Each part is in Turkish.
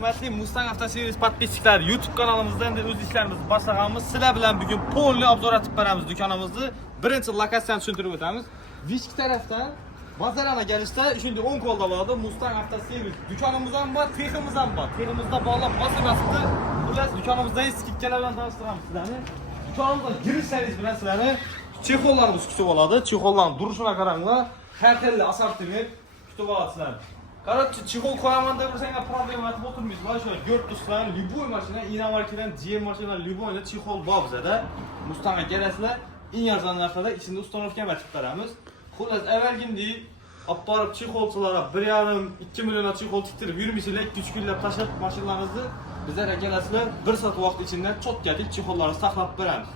Hürmetli Mustang Avtoservis podpisçiler YouTube kanalımızda endi öz işlerimizni başlag'anmiz. Sizlar bilan bugun polni obzor etib beramiz dükanımızı. Birinchi lokatsiyani tushuntirib o'tamiz. Vishki tarafdan Mazarana gelishda shunday o'ng qo'lda bo'ladi Mustang Avtoservis. Dükanımız ham bor, teximiz ham bor. Teximizda bog'lab bosibasida xullas dükanımızda skidkalar bilan tanishtiramiz sizlarni. Dükanımızda girishlaringiz bilan sizlarni chexollarimiz kutib oladi. Chexollarning durishini qaranglar. Har xil assortiment kutib oladi sizlarni. Короче, чехол koyaman da buraya problem etip oturmayız. Var şöyle 400 tane любой машина, inamarkilen GM машина любой da çехol var bize de. Mustang'a gelesler, in yazanlarda da içinde ustanovka metip veremiz. Xullas evvelgindi aparıp çeholçulara 1,5-2 milyona çehol tiktirip yürümesiyle 2-3 günlep taşıp maşinlarınızı bizlere gelesler 1 saat vaqt içinde çok gelip çehollarını saklap veremiz.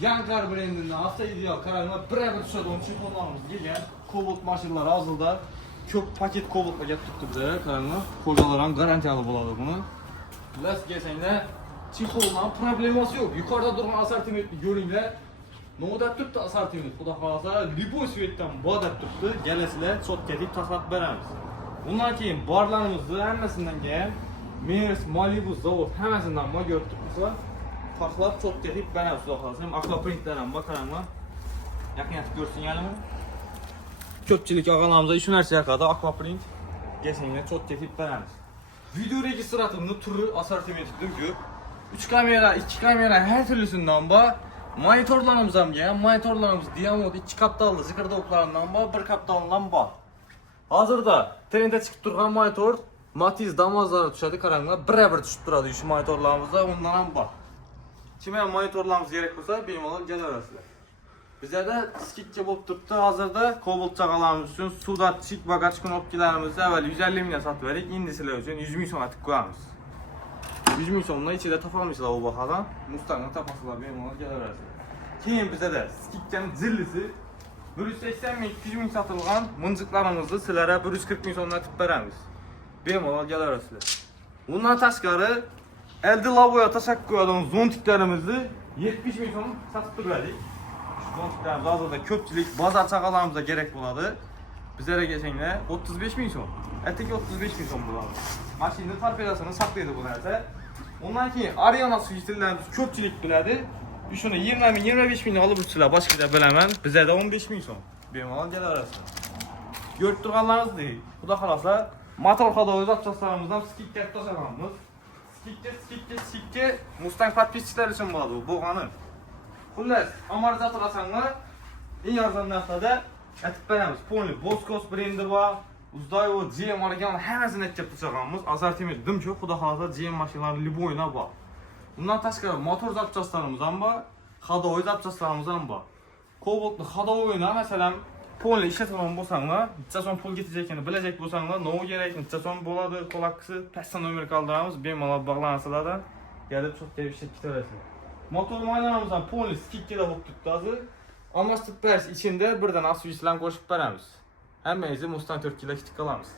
Yankar brandinden hafta ideal kararına birebir düşedi onun çehollarımız gelgen. Cobalt maşinlar azılda. Köp paket kollukla getirip bize kararına. Kocaların garantiyalı buladı bunu. Las geçenler çikolonun probleması yok. Yukarıda duran assortimentli görünler. Noda tuttu assortiment. Xudo xolasa Liboy Svet'ten badab tuttu. Gelesiler çok gelip taslap beramiz. Bundan keyin barlarımızı hammasidan keyin Mers, Malibu, Zavod hammasidan ma gördük biza. Taslap çok gelip beramiz xudo xolasa. Hem aquaprintlar ham bakaramlar. Yaqin yetib görsün yani. Köpçülük ağalarımıza şu narsa yakada aquaprint geçenler çok getip veremiz. Video registratörünün türü assortimenti dünkü 3 kamera, 2 kamera her türlüsünden var. Monitorlarımız ham gelgan. Monitorlarımız Diamond 2 kaptallı zikirde oklarından var, 1 kaptalından var. Hazırda trende çıkıp durgan monitor Matiz damazları düşedi karanglar. Birebir düşüp duradi şu monitorlarımızda ondan ham var. Kime monitorlarımız gerek olsa bemalol geleversizlar. Bize de skitçe bulup tuttu. Hazırda Cobalt çakalarımız için suda çik bagaj knopkilerimizi evvel 150 milyon sat verik. İndisiler için 100 milyon atık koyarız. 100 milyonla içinde tapalmışlar o bakadan. Mustang'ın tapasılar benim ona geleversiniz. Keyin bize de skitçenin zillisi 180 milyon 200 milyon satılgan mıncıklarımızı sizlere 140 milyon atıp veremiz. Benim ona geleversiniz. Bundan taşkarı elde lavoya taşak koyalım zontiklerimizi 70 milyon satıp verdik. Zontiklerimiz hazırda köpçülük, bazar çakalarımıza gerek buladı. Bizlere geçenler 35 milyon. Eteki 35 milyon buladı. Maşinin torpedasını saklıydı bu nerede. Ondan ki Ariana suitillerimiz köpçülük biledi. Şunu 20-25 milyon alıp uçsuyla başka da bilemem. Bize de 15 milyon. Benim olan gel arası. Görüp durganlarınız değil. Bu da kalasa motor kadar atçaslarımızdan skikket taşımanımız. Skikket Mustang patpisçiler için buladı bu boğanı. Xullas, amortizator asanlar en arzon narxda etib beramiz. Polni Boskos brendi bor, Uzdayevo, GM olgan hammasini aytib turganmiz. Assortiment dim ko'p, xudo xolasa GM mashinalari liboyna bor. Bundan tashqari motor zapchastlarimiz ham bor, hadovoy zapchastlarimiz ham bor. Cobaltni hadovoyini masalan polni ishlatgan bo'lsanglar, necha so'm pul ketajagini bilajak bo'lsanglar, nima kerak, necha so'm bo'ladi, qolaqqisi, pastdan nomer qoldiramiz, bemalol bog'lansalar, kelib cho'tga ishlab ketaverasizlar. Motor maynalarımızdan polni skikkada bo'lib turibdi hozir. Almashtirib berish içinde birden asuvchilarni qo'shib beramiz. Hammangizni Mustang 4 kilo kitik qilamiz.